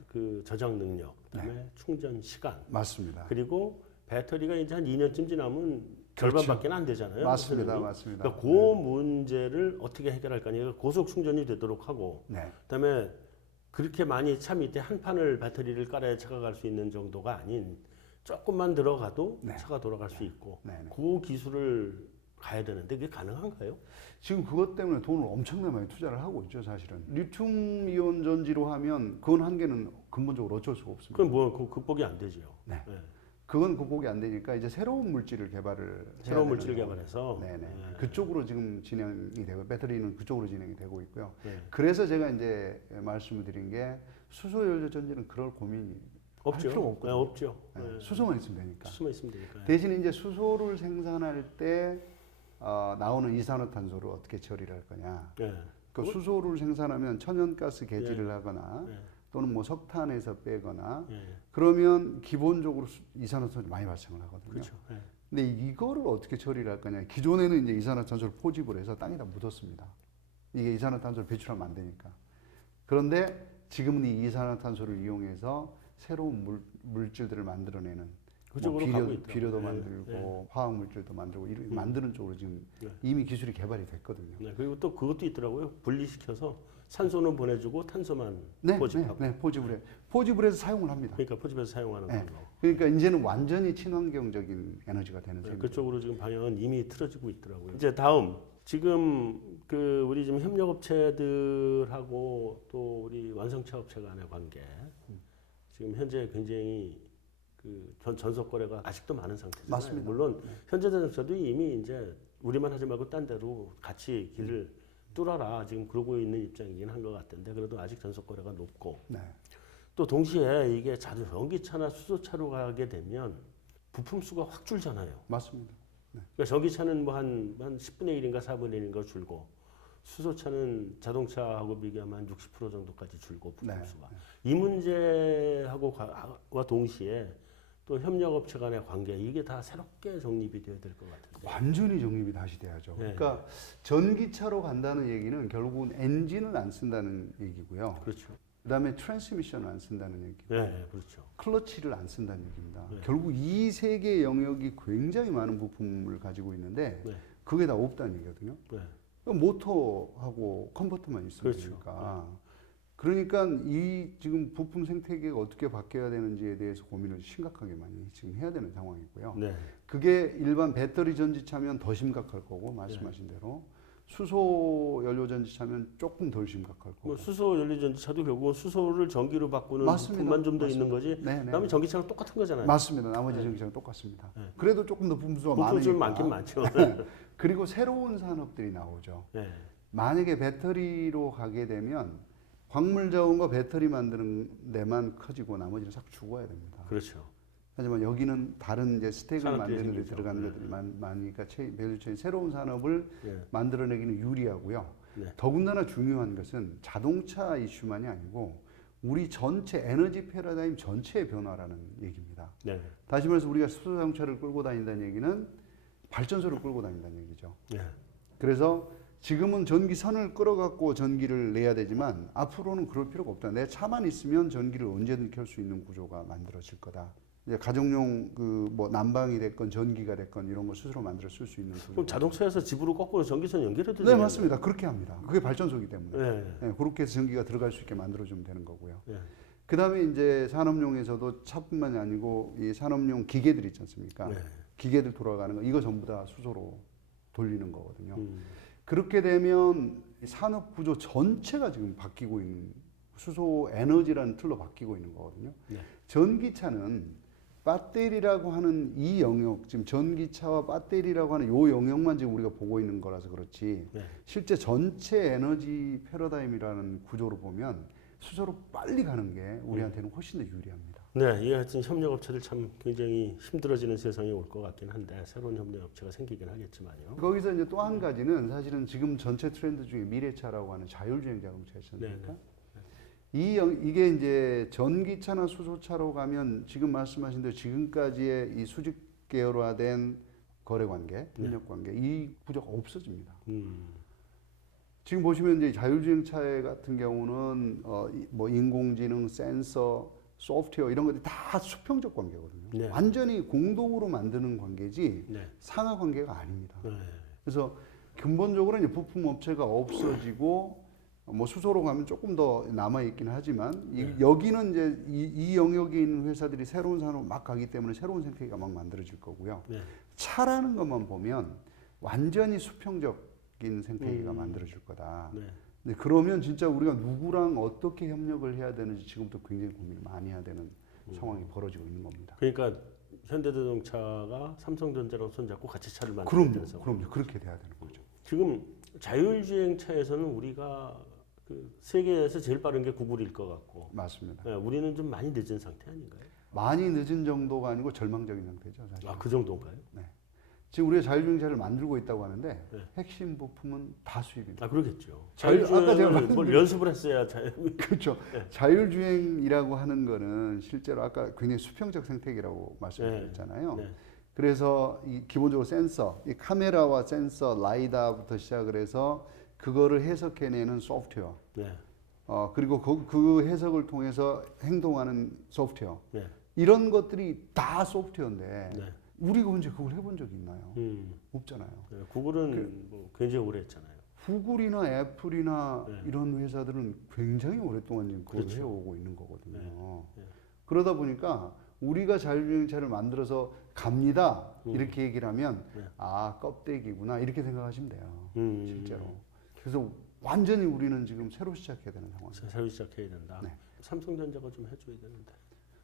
그 저장 능력, 그다음에 충전 시간, 맞습니다. 그리고 배터리가 이제 한 2년쯤 지나면 그렇죠. 절반밖에 안 되잖아요. 맞습니다, 배터리. 맞습니다. 그러니까 그 문제를 어떻게 해결할 거냐. 고속 충전이 되도록 하고, 네. 그다음에 그렇게 많이 차 밑에 한 판을 배터리를 깔아야 차가 갈 수 있는 정도가 아닌 조금만 들어가도 네. 차가 돌아갈 수 있고, 네, 네. 그 기술을 가야 되는데 그게 가능한가요? 지금 그것 때문에 돈을 엄청나게 많이 투자를 하고 있죠, 사실은. 리튬 이온 전지로 하면 그건 한계는 근본적으로 어쩔 수가 없습니다. 그건 뭐 극복이 안 되죠. 네. 그건 극복이 안 되니까 이제 새로운 물질을 개발을 새로운 해야 물질 되는 개발해서 네네. 네. 그쪽으로 지금 진행이 되고 배터리는 그쪽으로 진행이 되고 있고요. 네. 그래서 제가 이제 말씀을 드린 게 수소연료 전지는 그럴 고민이 할 필요가 없죠. 네, 없거든요. 없죠. 네, 네. 수소만 있으면 되니까. 수만 있으면 되니까. 대신 이제 수소를 생산할 때 나오는 이산화탄소를 어떻게 처리를 할 거냐. 네. 그 수소를 생산하면 천연가스 개질을 하거나 네. 또는 뭐 석탄에서 빼거나 네. 그러면 기본적으로 이산화탄소 많이 발생을 하거든요. 그렇죠. 네. 근데 이거를 어떻게 처리를 할 거냐. 기존에는 이제 이산화탄소를 포집을 해서 땅에다 묻었습니다. 이게 이산화탄소를 배출하면 안 되니까. 그런데 지금은 이 이산화탄소를 이용해서 새로운 물질들을 만들어내는 그쪽으로 뭐 가고 있다. 비료도 네. 만들고 네. 화학 물질도 만들고 이렇게 만드는 쪽으로 지금 네. 이미 기술이 개발이 됐거든요. 네. 그리고 또 그것도 있더라고요. 분리시켜서 산소는 보내주고 탄소만 포집하고. 포집을 해서 사용을 합니다. 그러니까 포집해서 사용하는 네. 걸로. 그러니까 이제는 완전히 친환경적인 에너지가 되는 네, 셈이죠. 그쪽으로 지금 방향은 이미 틀어지고 있더라고요. 이제 다음 지금 그 우리 지금 협력업체들하고 또 우리 완성차 업체 간의 관계 지금 현재 굉장히 그 전속 거래가 아직도 많은 상태잖아요. 맞습니다. 물론 현대자동차도 이미 이제 우리만 하지 말고 딴 데로 같이 길을 뚫어라 지금 그러고 있는 입장이긴 한 것 같은데 그래도 아직 전속 거래가 높고 네. 또 동시에 이게 전기차나 수소차로 가게 되면 부품 수가 확 줄잖아요. 맞습니다. 그러니까 전기차는 뭐 한 10분의 1인가 4분의 1인가 줄고 수소차는 자동차하고 비교하면 한 60% 정도까지 줄고 부품 네. 수가. 이 문제하고와 동시에 또 협력업체 간의 관계 이게 다 새롭게 정립이 돼야 될 것 같은데. 완전히 정립이 다시 돼야죠. 네. 그러니까 전기차로 간다는 얘기는 결국은 엔진을 안 쓴다는 얘기고요. 그렇죠. 그다음에 트랜스미션을 안 쓴다는 얘기고, 네, 그렇죠. 클러치를 안 쓴다는 얘기입니다. 네. 결국 이 세 개의 영역이 굉장히 많은 부품을 가지고 있는데 네. 그게 다 없다는 얘기거든요. 네. 모터하고 컨버터만 있으면 그렇죠. 되니까. 그러니까 이 지금 부품 생태계가 어떻게 바뀌어야 되는지에 대해서 고민을 심각하게 많이 지금 해야 되는 상황이고요. 네. 그게 일반 배터리 전지차면 더 심각할 거고 말씀하신 대로 수소 연료 전지차면 조금 덜 심각할 거고. 뭐 수소 연료전지차도 결국은 수소를 전기로 바꾸는 맞습니다. 부품만 좀 더 맞습니다. 있는 거지. 네, 네. 그다음에 전기차랑 똑같은 거잖아요. 맞습니다. 나머지 네. 전기차랑 똑같습니다. 네. 그래도 조금 더 부품수가 부품 좀 많으니까. 많긴 많죠. 그리고 새로운 산업들이 나오죠. 네. 만약에 배터리로 가게 되면 광물 자원과 배터리 만드는 데만 커지고 나머지는 싹 죽어야 됩니다. 그렇죠. 하지만 여기는 다른 이제 스택을 산업들이 만드는 데 생기죠. 들어가는 네. 것들이 많으니까 밸류체인 새로운 산업을 네. 만들어내기는 유리하고요. 네. 더군다나 중요한 것은 자동차 이슈만이 아니고 우리 전체 에너지 패러다임 전체의 변화라는 얘기입니다. 네. 다시 말해서 우리가 수소 자동차를 끌고 다닌다는 얘기는 발전소를 끌고 다닌다는 얘기죠. 네. 그래서 지금은 전기선을 끌어갖고 전기를 내야 되지만 앞으로는 그럴 필요가 없다. 내 차만 있으면 전기를 언제든 켤 수 있는 구조가 만들어질 거다. 이제 가정용 그 뭐 난방이 됐건 전기가 됐건 이런 거 스스로 만들어 쓸 수 있는 구조. 그럼 자동차에서 집으로 거꾸로 전기선 연결해도 네, 되겠네요. 맞습니다. 그렇게 합니다. 그게 발전소이기 때문에. 네. 네, 그렇게 해서 전기가 들어갈 수 있게 만들어주면 되는 거고요. 네. 그 다음에 이제 산업용에서도 차뿐만이 아니고 이 산업용 기계들 있지 않습니까? 네. 기계들 돌아가는 거 이거 전부 다 수소로 돌리는 거거든요. 음. 그렇게 되면 이 산업 구조 전체가 지금 바뀌고 있는 수소 에너지라는 틀로 바뀌고 있는 거거든요. 네. 전기차는 배터리라고 하는 이 영역, 지금 전기차와 배터리라고 하는 요 영역만 지금 우리가 보고 있는 거라서 그렇지 네. 실제 전체 에너지 패러다임이라는 구조로 보면 수소로 빨리 가는 게 우리한테는 훨씬 더 유리합니다. 네, 이 같은 협력업체들 참 굉장히 힘들어지는 세상이 올 것 같긴 한데 새로운 협력업체가 생기긴 하겠지만요. 거기서 이제 또 한 가지는 사실은 지금 전체 트렌드 중에 미래차라고 하는 자율주행 자동차 있지 않습니까? 네, 이게 이제 전기차나 수소차로 가면 지금 말씀하신 대로 지금까지의 이 수직 계열화된 거래 관계, 협력 관계 이 구조가 없어집니다. 지금 보시면 이제 자율주행차 같은 경우는 뭐 인공지능, 센서, 소프트웨어 이런 것들이 다 수평적 관계거든요. 네. 완전히 공동으로 만드는 관계지 네. 상하 관계가 아닙니다. 네. 그래서 근본적으로 이제 부품 업체가 없어지고 뭐 수소로 가면 조금 더 남아 있긴 하지만 여기는 이제 이 영역에 있는 회사들이 새로운 산업을 막 가기 때문에 새로운 생태계가 막 만들어질 거고요. 네. 차라는 것만 보면 완전히 수평적인 생태계가 만들어질 거다. 네. 근데 그러면 진짜 우리가 누구랑 어떻게 협력을 해야 되는지 지금부터 굉장히 고민을 많이 해야 되는 상황이 벌어지고 있는 겁니다. 그러니까 현대자동차가 삼성전자랑 손잡고 같이 차를 만들어야 되는 상황. 그럼요. 그렇게 돼야 되는 거죠. 지금 자율주행차에서는 우리가 그 세계에서 제일 빠른 게 구글일 것 같고 맞습니다. 네, 우리는 좀 많이 늦은 상태 아닌가요? 많이 늦은 정도가 아니고 절망적인 상태죠. 사실. 아, 그 정도인가요? 지금 우리가 자율주행차를 만들고 있다고 하는데 네. 핵심 부품은 다 수입입니다. 아, 그러겠죠. 아까 제가 자율주행을 뭘 연습을 했어야 그렇죠. 네. 자율주행이라고 하는 거는 실제로 아까 굉장히 수평적 생태계라고 말씀드렸잖아요. 네. 그래서 이 기본적으로 센서, 이 카메라와 센서, 라이다부터 시작을 해서 그거를 해석해내는 소프트웨어. 네. 그리고 그 해석을 통해서 행동하는 소프트웨어. 네. 이런 것들이 다 소프트웨어인데 네. 우리가 언제 그걸 해본 적이 있나요? 없잖아요. 네. 구글은 뭐 굉장히 오래 했잖아요. 구글이나 애플이나 네. 이런 회사들은 굉장히 오랫동안 지금 그걸 그렇죠. 해오고 있는 거거든요. 네. 그러다 보니까 우리가 자율주행차를 만들어서 갑니다. 이렇게 얘기를 하면 네. 아 껍데기구나 이렇게 생각하시면 돼요. 실제로. 음. 그래서 완전히 우리는 지금 새로 시작해야 되는 상황이에요. 새로 시작해야 된다. 네. 삼성전자가 좀 해줘야 되는데.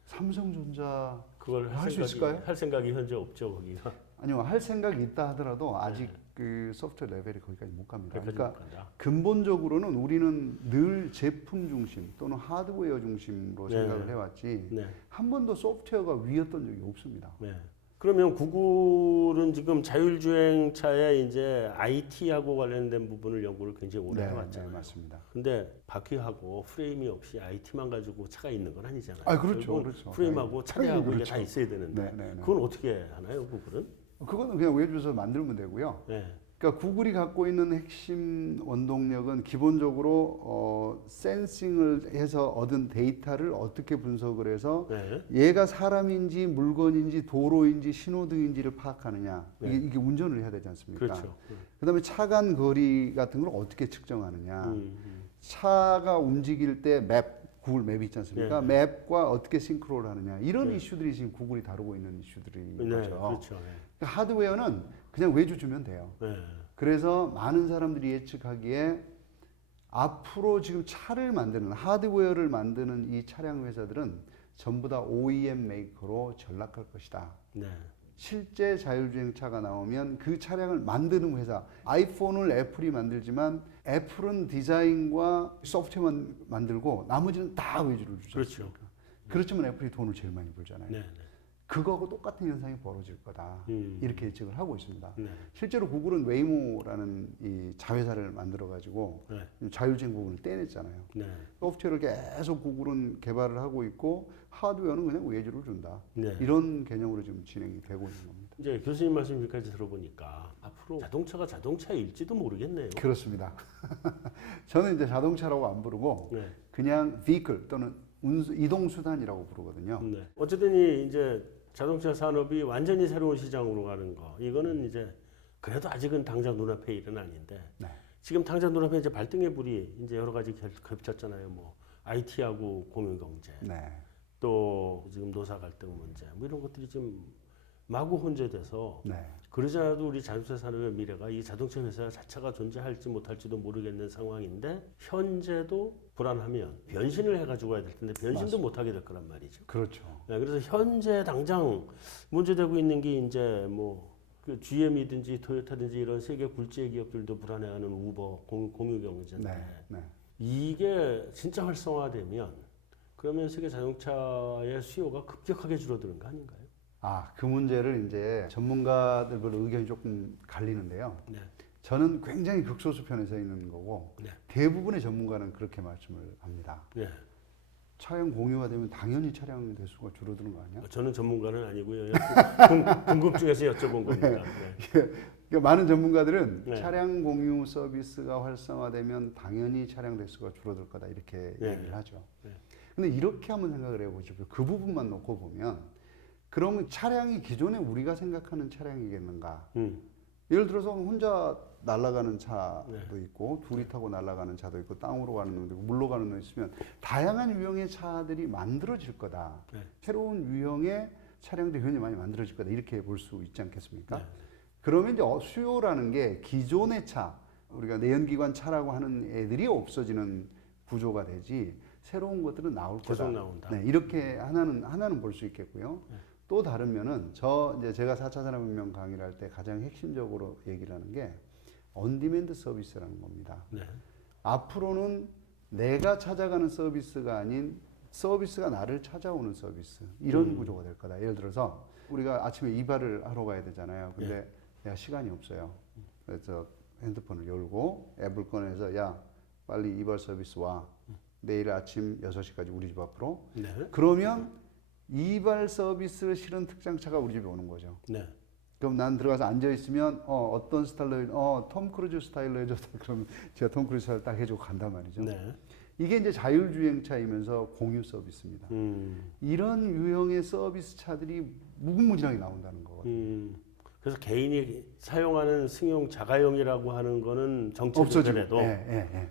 삼성전자 그걸 할 수 있을까요? 할 생각이 현재 없죠, 거기가. 아니요, 할 생각이 있다 하더라도 아직 그 소프트웨어 레벨이 거기까지 못 갑니다. 거기까지 그러니까 못 간다. 근본적으로는 우리는 늘 제품 중심 또는 하드웨어 중심으로 네. 생각을 해왔지 네. 한 번도 소프트웨어가 위였던 적이 없습니다. 네. 그러면 구글은 지금 자율주행차에 이제 IT하고 관련된 부분을 연구를 굉장히 오래 네, 해왔잖아요. 네, 맞습니다. 근데 바퀴하고 프레임이 없이 IT만 가지고 차가 있는 건 아니잖아요. 아, 그렇죠, 결국은 그렇죠. 프레임하고 차량하고 이게 그렇죠. 다 있어야 되는데 네, 네, 네. 그건 어떻게 하나요, 구글은? 그거는 그냥 웹에서 만들면 되고요. 네. 그러니까 구글이 갖고 있는 핵심 원동력은 기본적으로 센싱을 해서 얻은 데이터를 어떻게 분석을 해서 네. 얘가 사람인지 물건인지 도로인지 신호등인지를 파악하느냐. 네. 이게 운전을 해야 되지 않습니까? 그렇죠. 그다음에 차 간 거리 같은 걸 어떻게 측정하느냐. 음. 차가 움직일 때 구글 맵이 있지 않습니까? 네. 맵과 어떻게 싱크로를 하느냐. 이런 네. 이슈들이 지금 구글이 다루고 있는 이슈들인 네, 거죠. 그렇죠. 네. 그러니까 하드웨어는 그냥 외주 주면 돼요. 네. 그래서 많은 사람들이 예측하기에 앞으로 지금 차를 만드는 하드웨어를 만드는 이 차량 회사들은 전부 다 OEM 메이커로 전락할 것이다. 네. 실제 자율주행차가 나오면 그 차량을 만드는 회사, 아이폰을 애플이 만들지만 애플은 디자인과 소프트웨어만 만들고 나머지는 다 외주를 주죠. 그렇죠. 그렇지만 애플이 돈을 제일 많이 벌잖아요. 네. 그거하고 똑같은 현상이 벌어질 거다. 이렇게 예측을 하고 있습니다. 네. 실제로 구글은 웨이모라는 이 자회사를 만들어 가지고 네. 자율주행 부분을 떼냈잖아요. 네. 소프트웨어를 계속 구글은 개발을 하고 있고 하드웨어는 그냥 외주를 준다. 네. 이런 개념으로 지금 진행이 되고 있는 겁니다. 이제 교수님 말씀 여기까지 들어보니까 앞으로 자동차가 자동차일지도 모르겠네요. 그렇습니다. 저는 이제 자동차라고 안 부르고 네. 그냥 vehicle 또는 이동 수단이라고 부르거든요. 네. 어쨌든 이제 자동차 산업이 완전히 새로운 시장으로 가는 거 이거는 이제 그래도 아직은 당장 눈앞에 일은 아닌데 네. 지금 당장 눈앞에 이제 발등의 불이 이제 여러 가지 겹쳤잖아요. 뭐 IT하고 공유 경제, 네. 또 지금 노사 갈등 문제, 뭐 이런 것들이 지금 마구 혼재돼서 네. 그러지 않아도 우리 자동차 산업의 미래가 이 자동차 회사 자체가 존재할지 못할지도 모르겠는 상황인데 현재도 불안하면 변신을 해가지고 가야 될 텐데 변신도 맞습니다. 못하게 될 거란 말이죠. 그렇죠. 네, 그래서 현재 당장 문제되고 있는 게 이제 그 GM이든지 토요타든지 이런 세계 굴지의 기업들도 불안해하는 우버 공유 경제인데 네. 네. 이게 진짜 활성화되면 그러면 세계 자동차의 수요가 급격하게 줄어드는 거 아닌가요? 그 문제를 이제 전문가들별 의견이 조금 갈리는데요. 네. 저는 굉장히 극소수 편에 서 있는 거고 네. 대부분의 전문가는 그렇게 말씀을 합니다. 네. 차량 공유가 되면 당연히 차량 대수가 줄어드는 거 아니야? 저는 전문가는 아니고요. 궁금증에서 여쭤본 겁니다. 네. 그러니까 많은 전문가들은 네. 차량 공유 서비스가 활성화되면 당연히 차량 대수가 줄어들 거다 이렇게 네. 얘기를 하죠. 네. 근데 이렇게 한번 생각을 해보십시오. 그 부분만 놓고 보면 그러면 차량이 기존에 우리가 생각하는 차량이겠는가? 예를 들어서 혼자 날아가는 차도 네. 있고 둘이 타고 날아가는 차도 있고 땅으로 가는 놈도 있고 물로 가는 놈도 있으면 다양한 유형의 차들이 만들어질 거다. 네. 새로운 유형의 차량들이 굉장히 많이 만들어질 거다. 이렇게 볼 수 있지 않겠습니까? 네. 그러면 이제 수요라는 게 기존의 차, 우리가 내연기관 차라고 하는 애들이 없어지는 구조가 되지 새로운 것들은 나올 거다. 계속 나온다. 네, 이렇게 하나는 볼 수 있겠고요. 네. 또 다른 면은 이제 제가 4차 산업혁명 강의를 할 때 가장 핵심적으로 얘기를 하는 게 온디맨드 서비스라는 겁니다. 네. 앞으로는 내가 찾아가는 서비스가 아닌 서비스가 나를 찾아오는 서비스 이런 구조가 될 거다. 예를 들어서 우리가 아침에 이발을 하러 가야 되잖아요. 근데 내가 시간이 없어요. 그래서 핸드폰을 열고 앱을 꺼내서 야 빨리 이발 서비스 와. 내일 아침 6시까지 우리 집 앞으로. 네. 그러면 이발 서비스를 실은 특장차가 우리 집에 오는 거죠. 네. 그럼 난 들어가서 앉아 있으면 어떤 스타일로 톰 크루즈 스타일로 해줬다. 그러면 제가 톰 크루즈 스타일 딱 해주고 간단 말이죠. 네. 이게 이제 자율주행차이면서 공유 서비스입니다. 이런 유형의 서비스 차들이 무궁무진하게 나온다는 거거든요. 그래서 개인이 사용하는 승용 자가용이라고 하는 거는 없어지고. 정체되더라도 예.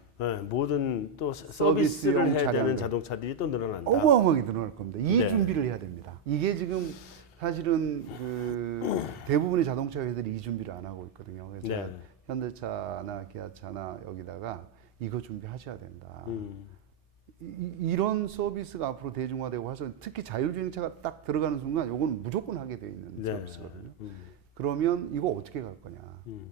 모든 또 서비스를 해야 차량들. 되는 자동차들이 또 늘어난다. 어마어마하게 늘어날 겁니다. 이 네. 준비를 해야 됩니다. 이게 지금 사실은 그 대부분의 자동차 회사들이 이 준비를 안 하고 있거든요. 그래서 네. 제가 현대차나 기아차나 여기다가 이거 준비하셔야 된다. 이런 서비스가 앞으로 대중화되고 해서 특히 자율주행차가 딱 들어가는 순간 요건 무조건 하게 돼 있는 네. 서비스거든요. 그러면 이거 어떻게 갈 거냐. 음.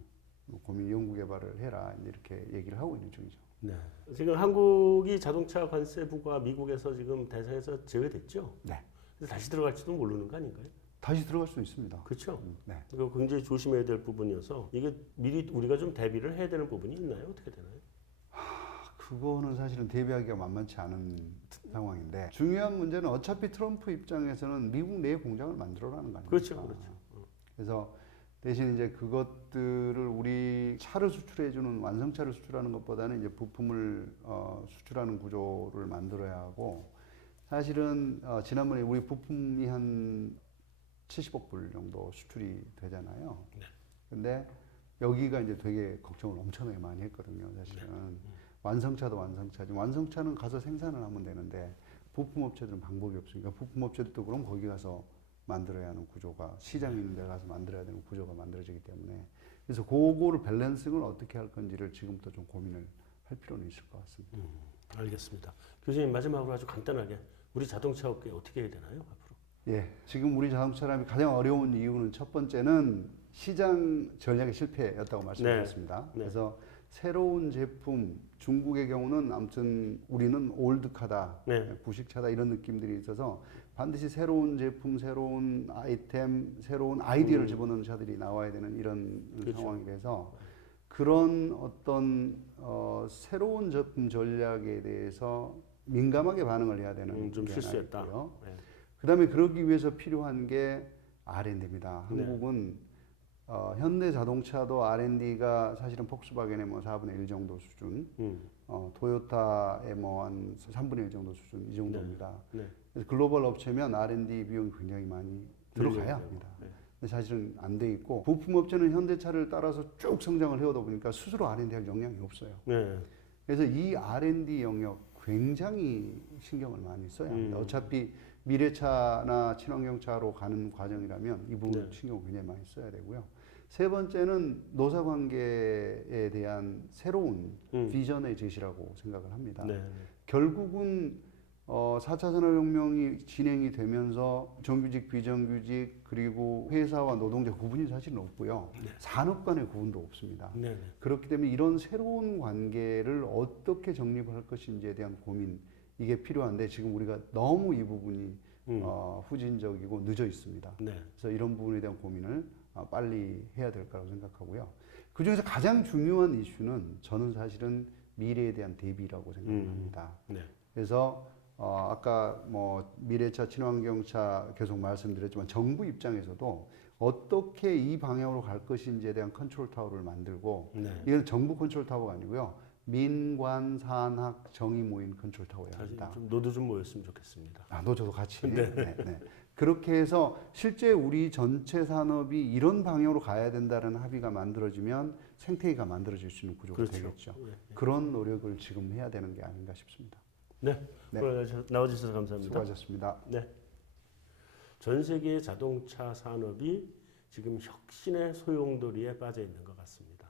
고민 연구 개발을 해라. 이렇게 얘기를 하고 있는 중이죠. 네. 지금 한국이 자동차 관세부가 미국에서 지금 대상에서 제외됐죠. 네. 그래서 다시 들어갈지도 모르는 거 아닌가요? 다시 들어갈 수 있습니다. 그렇죠. 네. 이거 굉장히 조심해야 될 부분이어서 이게 미리 우리가 좀 대비를 해야 되는 부분이 있나요? 어떻게 되나요? 그거는 사실은 대비하기가 만만치 않은 상황인데 중요한 문제는 어차피 트럼프 입장에서는 미국 내에 공장을 만들어라는 거 아닙니까? 그렇죠, 그렇죠. 그래서 대신 이제 그것들을 우리 차를 수출해주는 완성차를 수출하는 것보다는 이제 부품을 수출하는 구조를 만들어야 하고 사실은 지난번에 우리 부품이 한 70억 불 정도 수출이 되잖아요. 근데 여기가 이제 되게 걱정을 엄청나게 많이 했거든요. 사실은 완성차도 완성차지 완성차는 가서 생산을 하면 되는데 부품업체들은 방법이 없으니까 부품업체들도 그럼 거기 가서 만들어야 하는 구조가 시장이 있는 데 가서 만들어야 되는 구조가 만들어지기 때문에 그래서 그거를 밸런싱을 어떻게 할 건지를 지금부터 좀 고민을 할 필요는 있을 것 같습니다. 알겠습니다. 교수님 마지막으로 아주 간단하게 우리 자동차 업계 어떻게 해야 되나요 앞으로? 예, 지금 우리 자동차람이 가장 어려운 이유는 첫 번째는 시장 전략의 실패였다고 말씀드렸습니다. 네. 그래서 새로운 제품, 중국의 경우는 아무튼 우리는 올드카다, 네. 구식차다 이런 느낌들이 있어서 반드시 새로운 제품, 새로운 아이템, 새로운 아이디어를 집어넣는 차들이 나와야 되는 이런 그렇죠. 상황이 돼서 그런 어떤 새로운 제품 전략에 대해서 민감하게 반응을 해야 되는 좀 게 하나 실수했다. 있고요. 네. 그다음에 그러기 위해서 필요한 게 R&D입니다. 네. 한국은 현대 자동차도 R&D가 사실은 폭스바겐의 뭐 4분의 1 정도 수준, 토요타의 뭐 한 3분의 1 정도 수준 이 정도입니다. 네. 그래서 글로벌 업체면 R&D 비용이 굉장히 많이 들어가야 네. 합니다. 네. 근데 사실은 안 돼 있고 부품업체는 현대차를 따라서 쭉 성장을 해오다 보니까 스스로 R&D 할 역량이 없어요. 네. 그래서 이 R&D 영역 굉장히 신경을 많이 써야 합니다. 어차피 미래차나 친환경차로 가는 과정이라면 이 부분 네. 신경을 굉장히 많이 써야 되고요. 세 번째는 노사관계에 대한 새로운 비전의 제시라고 생각을 합니다. 네. 결국은 4차 산업혁명이 진행이 되면서 정규직, 비정규직 그리고 회사와 노동자 구분이 사실은 없고요. 산업 간의 구분도 없습니다. 네. 그렇기 때문에 이런 새로운 관계를 어떻게 정립할 것인지에 대한 고민 이게 필요한데 지금 우리가 너무 이 부분이 후진적이고 늦어 있습니다. 네. 그래서 이런 부분에 대한 고민을 빨리 해야 될 거라고 생각하고요. 그중에서 가장 중요한 이슈는 저는 사실은 미래에 대한 대비라고 생각합니다. 네. 그래서 아까 뭐 미래차, 친환경차 계속 말씀드렸지만 정부 입장에서도 어떻게 이 방향으로 갈 것인지에 대한 컨트롤 타워를 만들고 네. 이건 정부 컨트롤 타워가 아니고요. 민관, 산학, 정의 모인 컨트롤 타워여야 사실 합니다. 좀 노도 좀 모였으면 좋겠습니다. 노조도 같이. 네. 네. 그렇게 해서 실제 우리 전체 산업이 이런 방향으로 가야 된다는 합의가 만들어지면 생태계가 만들어질 수 있는 구조가 그렇죠. 되겠죠. 네. 그런 노력을 지금 해야 되는 게 아닌가 싶습니다. 네. 네. 나와주셔서 감사합니다. 수고하셨습니다. 네. 전 세계의 자동차 산업이 지금 혁신의 소용돌이에 빠져 있는 것 같습니다.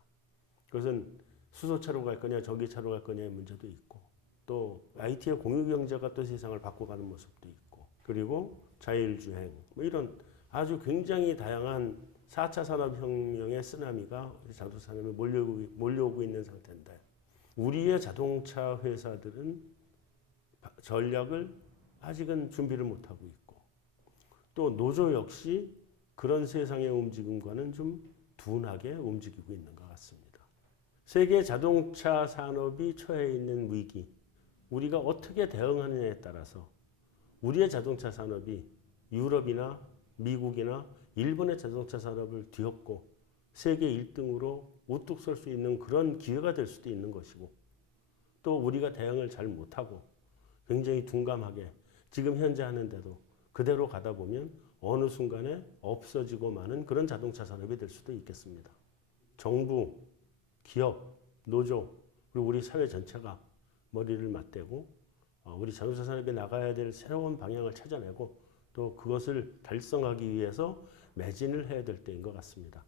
그것은 수소차로 갈 거냐, 전기차로 갈 거냐의 문제도 있고, 또 IT의 공유 경제가 또 세상을 바꿔가는 모습도 있고, 그리고 자율주행, 뭐 이런 아주 굉장히 다양한 4차 산업혁명의 쓰나미가 자동차 산업에 몰려오고 있는 상태인데, 우리의 자동차 회사들은 전략을 아직은 준비를 못하고 있고 또 노조 역시 그런 세상의 움직임과는 좀 둔하게 움직이고 있는 것 같습니다. 세계 자동차 산업이 처해 있는 위기, 우리가 어떻게 대응하느냐에 따라서 우리의 자동차 산업이 유럽이나 미국이나 일본의 자동차 산업을 뒤엎고 세계 1등으로 우뚝 설 수 있는 그런 기회가 될 수도 있는 것이고 또 우리가 대응을 잘 못하고 굉장히 둔감하게 지금 현재 하는데도 그대로 가다 보면 어느 순간에 없어지고 마는 그런 자동차 산업이 될 수도 있겠습니다. 정부, 기업, 노조 그리고 우리 사회 전체가 머리를 맞대고 우리 자동차 산업이 나가야 될 새로운 방향을 찾아내고 또 그것을 달성하기 위해서 매진을 해야 될 때인 것 같습니다.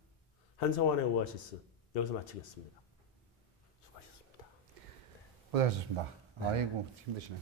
한성환의 오아시스 여기서 마치겠습니다. 수고하셨습니다. 고생하셨습니다. 아이고 힘드시네.